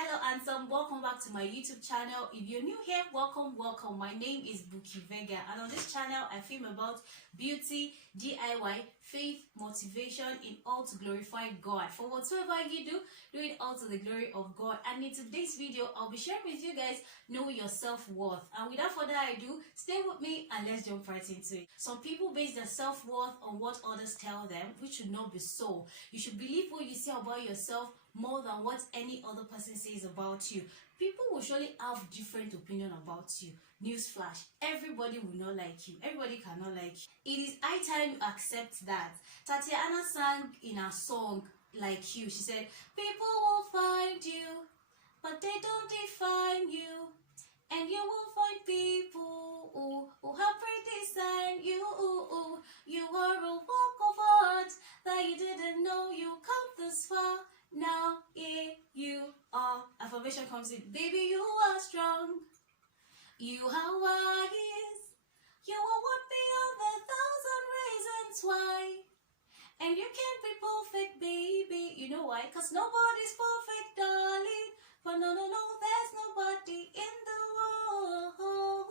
Hello handsome, welcome back to my YouTube channel. If you're new here, welcome. My name is Buki Vega, and on this channel I film about beauty, DIY, faith, motivation, in all to glorify God. For whatsoever you do it all to the glory of God. And in today's video I'll be sharing with you guys know your self-worth. And without further ado, stay with me and let's jump right into it. Some people base their self-worth on what others tell them, which should not be so. You should believe what you say about yourself more than what any other person says about you. People will surely have different opinion about you. Newsflash, everybody will not like you. Everybody cannot like you. It is high time you accept that. Tatiana sang in her song Like You. She said, people will find you, but they don't define you. And you will find people who have predesigned you. You are a work of art that you didn't know you come this far. Now here you are. Affirmation comes in. Baby, you are strong. You are wise. You are worthy of 1,000 reasons why. And you can't be perfect, baby. You know why? Because nobody's perfect, darling. But no, there's nobody in the world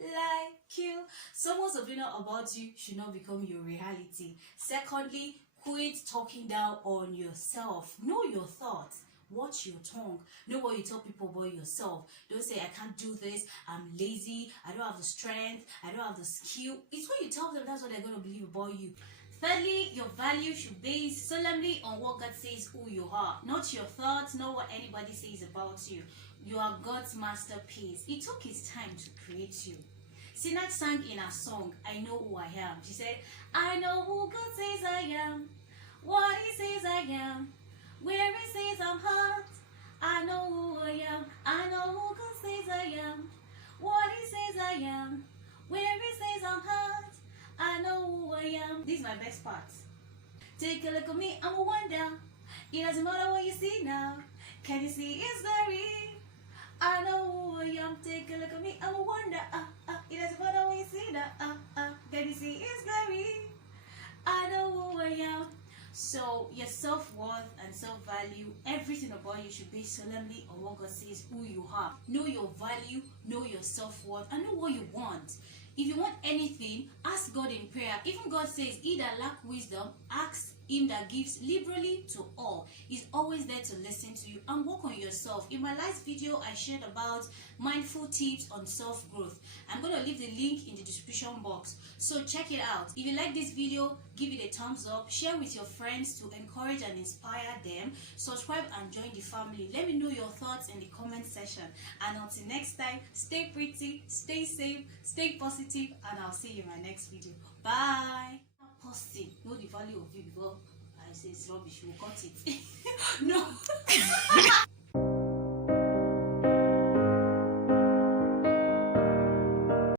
like you. Someone's opinion about you should not become your reality. Secondly, quit talking down on yourself. Know your thoughts. Watch your tongue. Know what you tell people about yourself. Don't say, I can't do this, I'm lazy, I don't have the strength, I don't have the skill. It's what you tell them, that's what they're going to believe about you. Thirdly, your value should base solemnly on what God says who you are. Not your thoughts, not what anybody says about you. You are God's masterpiece. He took his time to create you. Sinach sang in her song, I Know Who I Am. She said, I know who God says I am, what he says I am, where he says I'm hot. I know who I am, I know who God says I am, what he says I am, where he says I'm hot. I know who I am. This is my best part. Take a look at me, I'm a wonder. It doesn't matter what you see now. Can you see it's glory? I know who I am. Take a look at me, I'm a wonder. It doesn't matter what you see now. Can you see it's glory? I know who I am. So your self-worth and self-value, everything about you should be solemnly on what God says who you are. Know your value, know your self-worth, and know what you want. If you want anything, ask God in prayer. Even God says, he that lack wisdom, ask him that gives liberally to all. He's always there to listen to you and work on yourself. In my last video, I shared about mindful tips on self-growth. I'm going to leave the link in the description box, so check it out. If you like this video, give it a thumbs up, share with your friends to encourage and inspire them, subscribe and join the family. Let me know your thoughts in the comment section. And until next time, stay pretty, stay safe, stay positive, and I'll see you in my next video. Bye. Posting, know the value of you before I say it's rubbish, we'll cut it. No.